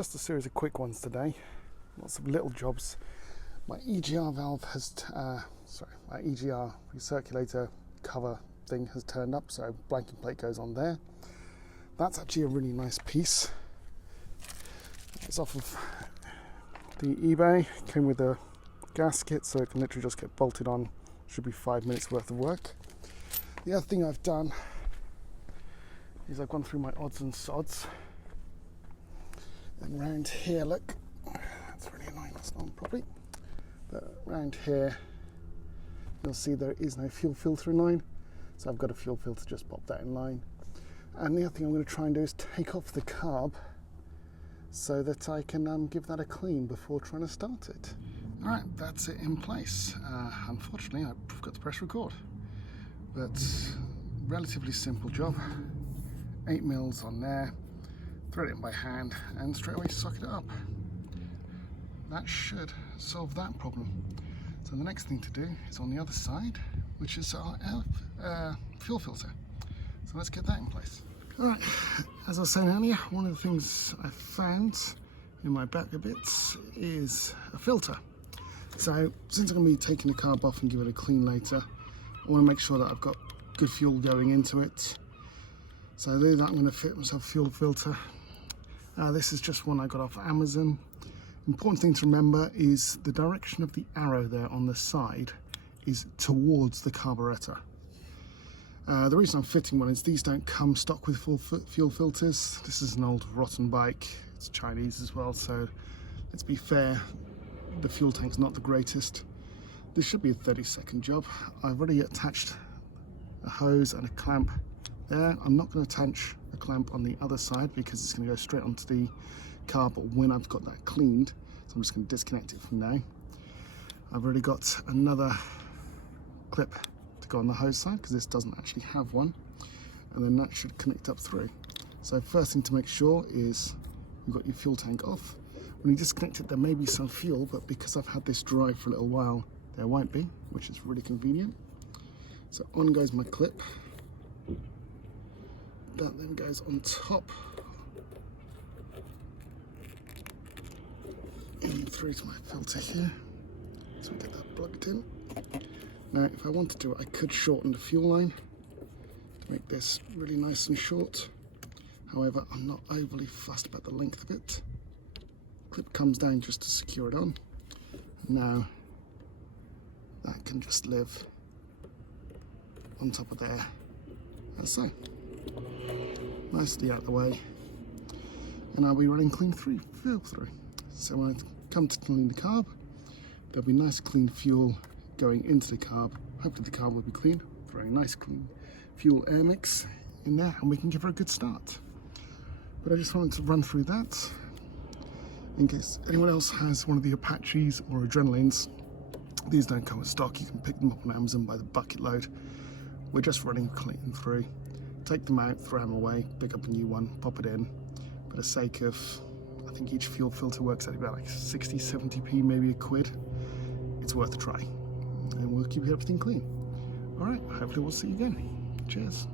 just a series of quick ones today. Lots of little jobs. My EGR valve has, my EGR recirculator cover thing has turned up, so blanking plate goes on there. That's actually a really nice piece. It's off of the eBay. Came with a gasket, so it can literally just get bolted on. Should be 5 minutes worth of work. The other thing I've done is I've gone through my odds and sods. And round here, look, that's really annoying, that's not on properly. But round here, you'll see there is no fuel filter in line. So I've got a fuel filter, just pop that in line. And the other thing I'm going to try and do is take off the carb so that I can give that a clean before trying to start it. All right, that's it in place. Unfortunately, I forgot to press record. But relatively simple job. 8 mils on there. Thread it in by hand and straight away socket it up. That should solve that problem. So the next thing to do is on the other side, which is our fuel filter. So let's get that in place. Alright, as I was saying earlier, one of the things I found in my back of bits is a filter. So since I'm going to be taking the carb off and give it a clean later, I want to make sure that I've got good fuel going into it. So to do that, I'm going to fit myself a fuel filter. This is just one I got off Amazon. Important thing to remember is the direction of the arrow there on the side is towards the carburetor. The reason I'm fitting one is these don't come stock with full fuel filters. This is an old rotten bike. It's Chinese as well, so let's be fair, the fuel tank's not the greatest. This should be a 30-second job. I've already attached a hose and a clamp there. I'm not going to attach a clamp on the other side because it's going to go straight onto the carb when I've got that cleaned. So I'm just going to disconnect it from now. I've already got another clip to go on the hose side because this doesn't actually have one, and then that should connect up through. So first thing to make sure is you've got your fuel tank off. When you disconnect it, there may be some fuel, but because I've had this dry for a little while, there won't be, which is really convenient. So on goes my clip. That then goes on top and through to my filter here. So we get that plugged in. Now, if I wanted to, I could shorten the fuel line to make this really nice and short. However, I'm not overly fussed about the length of it. Clip comes down just to secure it on. Now, that can just live on top of there, as so. Nicely out of the way, and I'll be running clean fuel through. So when I come to clean the carb, there'll be nice clean fuel going into the carb. Hopefully the carb will be clean, very nice clean fuel air mix in there, and we can give her a good start. But I just wanted to run through that in case anyone else has one of the Apaches or Adrenalines. These don't come with stock, you can pick them up on Amazon by the bucket load. We're just running clean through. Take them out, throw them away, pick up a new one, pop it in. For the sake of, I think each fuel filter works at about like 60, 70p, maybe a quid. It's worth a try. And we'll keep everything clean. All right, hopefully we'll see you again. Cheers.